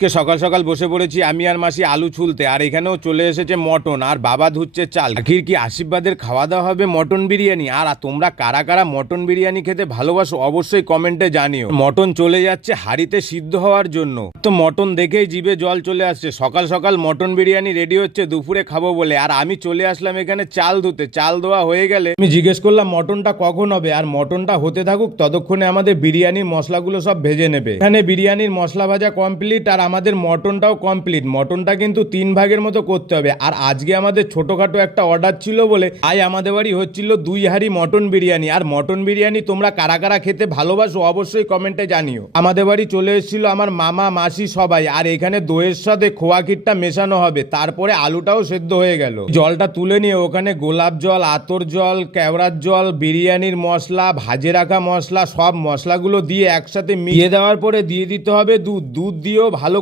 সকাল সকাল বসে পড়েছি আমি আর মাসি আলু ছুলতে, আর এখানেও চলে এসেছে মটন, আর বাবা ধুচ্ছে চাল। আখির কি আশীর্বাদের খাওয়া দাওয়া হবে মটন বিরিয়ানি। আর তোমরা কারা কারা মটন বিরিয়ানি খেতে ভালোবাসো অবশ্যই কমেন্টে জানিও। মটন চলে যাচ্ছে হাঁড়িতে সিদ্ধ হওয়ার জন্য, তো মটন দেখেই জিভে জল চলে আসছে। সকাল সকাল মটন বিরিয়ানি রেডি হচ্ছে দুপুরে খাবো বলে, আর আমি চলে আসলাম এখানে চাল ধুতে। চাল দেওয়া হয়ে গেলে আমি জিজ্ঞেস করলাম মটনটা কখন হবে, আর মটনটা হতে থাকুক ততক্ষণে আমাদের বিরিয়ানির মশলাগুলো সব ভেজে নেবে। এখানে বিরিয়ানির মশলা ভাজা কমপ্লিট, আর আমাদের মটনটাও কমপ্লিট। মটনটা কিন্তু 3 ভাগের মতো করতে হবে, আর আজকে আমাদের ছোটখাটো একটা অর্ডার ছিল বলে তাই আমাদের বাড়ি হচ্ছিল 2 হাঁড়ি মটন বিরিয়ানি। আর মটন বিরিয়ানি তোমরা কারা কারা খেতে ভালোবাসো অবশ্যই কমেন্টে জানিও। আমাদের বাড়ি চলে এসেছিল আমার মামা মাসি সবাই, আর এখানে দইয়ের সাথে খোয়া ক্ষীরটা মেশানো হবে, তারপরে আলুটাও সেদ্ধ হয়ে গেল। জলটা তুলে নিয়ে ওখানে গোলাপ জল, আতর জল, কেওড়ার জল, বিরিয়ানির মশলা, ভাজে রাখা মশলা, সব মশলাগুলো দিয়ে একসাথে মিশিয়ে দেওয়ার পরে দিয়ে দিতে হবে দুধ। দুধ দিয়েও ভালো